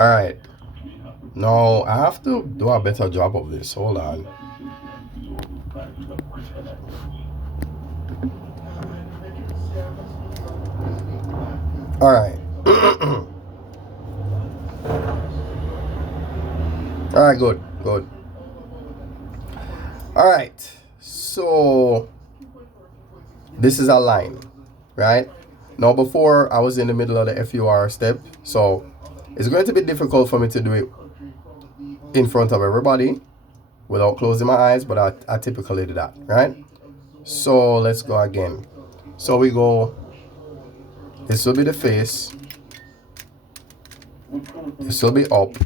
All right. Now I have to do a better job of this. Hold on. All right. All right. Good. Good. All right. So this is a line, right? Now before I was in the middle of the FUR step, so it's going to be difficult for me to do it in front of everybody without closing my eyes, but I typically do that, right? So let's go again. So we go, this will be the face, this will be up,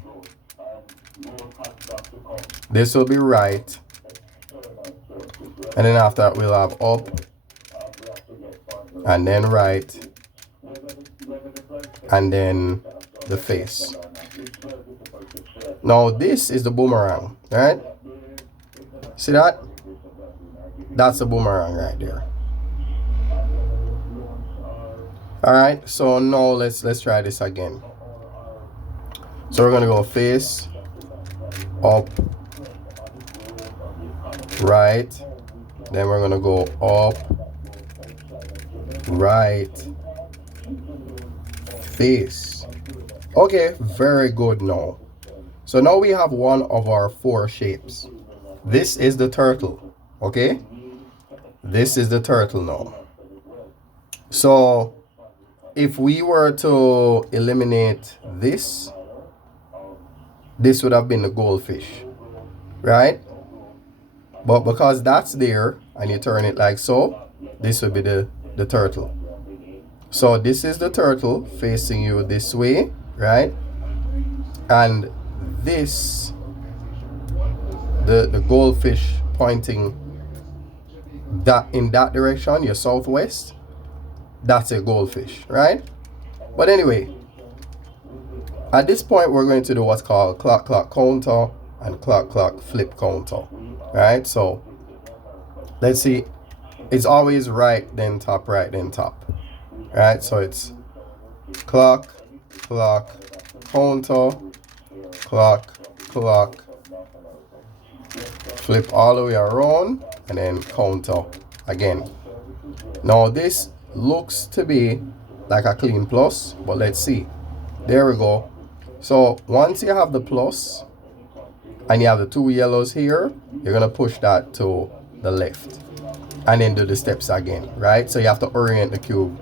this will be right, and then after that we'll have up, and then right, and then the face. Now this is the boomerang, right? See that? That's a boomerang right there. All right, so now let's try this again. So we're gonna go face, up, right, then we're gonna go up, right, face. Okay, very good now. So now we have one of our 4 shapes. This is the turtle, okay? This is the turtle now. So if we were to eliminate this, this would have been the goldfish, right? But because that's there and you turn it like so, this would be the turtle. So this is the turtle facing you this way, right? And this, the goldfish pointing that in that direction, your southwest, that's a goldfish, right? But anyway, at this point we're going to do what's called clock clock counter and clock clock flip counter, right? So let's see, it's always right then top, right then top, right? So it's clock clock counter, clock clock, flip all the way around, and then counter again. Now this looks to be like a clean plus, but let's see. There we go. So once you have the plus and you have the 2 yellows here, you're gonna push that to the left and then do the steps again, right? So you have to orient the cube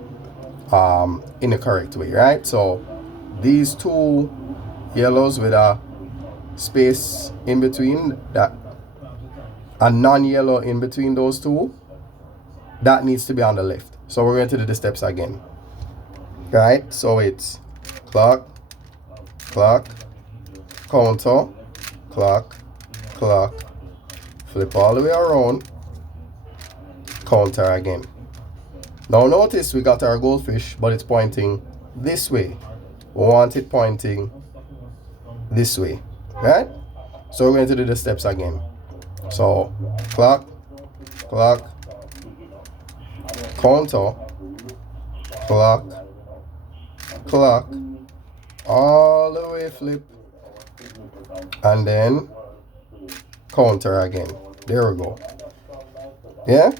in the correct way, right? So these 2 yellows with a space in between, that a non-yellow in between those 2, that needs to be on the left. So we're going to do the steps again, right? So it's clock clock counter, clock clock, flip all the way around, counter again. Now notice we got our goldfish, but it's pointing this way. We want it pointing this way, right? So we're going to do the steps again. So clock clock counter, clock clock, all the way flip, and then counter again. There we go. Yeah,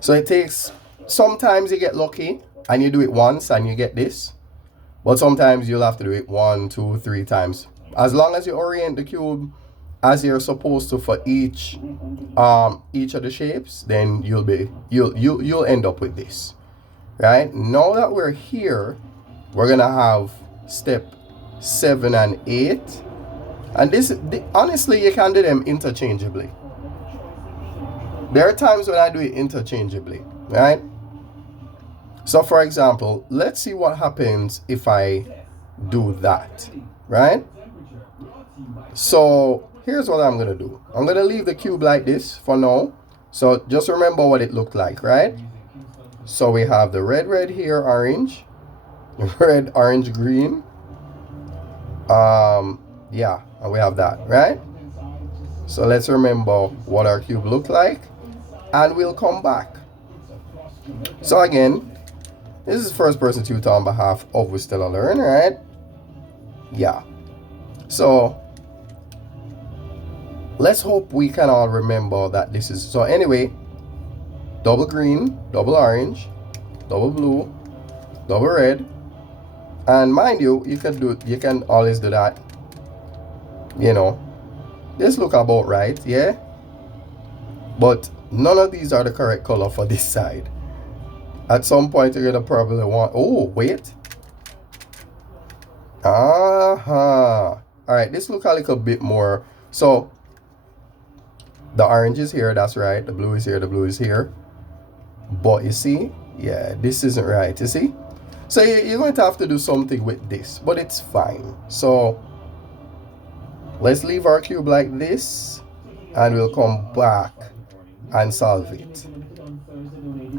so it takes, sometimes you get lucky and you do it once and you get this, but sometimes you'll have to do it 1, 2, 3 times. As long as you orient the cube as you're supposed to for each of the shapes, then you'll end up with this, right? Now that we're here, we're gonna have step 7 and 8, and this, honestly, you can do them interchangeably. There are times when I do it interchangeably, right? So for example, let's see what happens if I do that, right? So here's what I'm gonna do. I'm gonna leave the cube like this for now. So just remember what it looked like, right? So we have the red here, orange, red, orange, green. Yeah, and we have that, right? So let's remember what our cube looked like, and we'll come back. So again, This is first person tutor on behalf of We Still a Learn, right? Yeah. So let's hope we can all remember that this is, so anyway, double green, double orange, double blue, double red. And mind you, you can always do that. You know, this look about right, yeah? But none of these are the correct color for this side. At some point you're gonna probably want, oh wait. Alright, this look a little bit more. So the orange is here, that's right. The blue is here, the blue is here. But you see, yeah, this isn't right, you see? So you're going to have to do something with this, but it's fine. So let's leave our cube like this and we'll come back and solve it.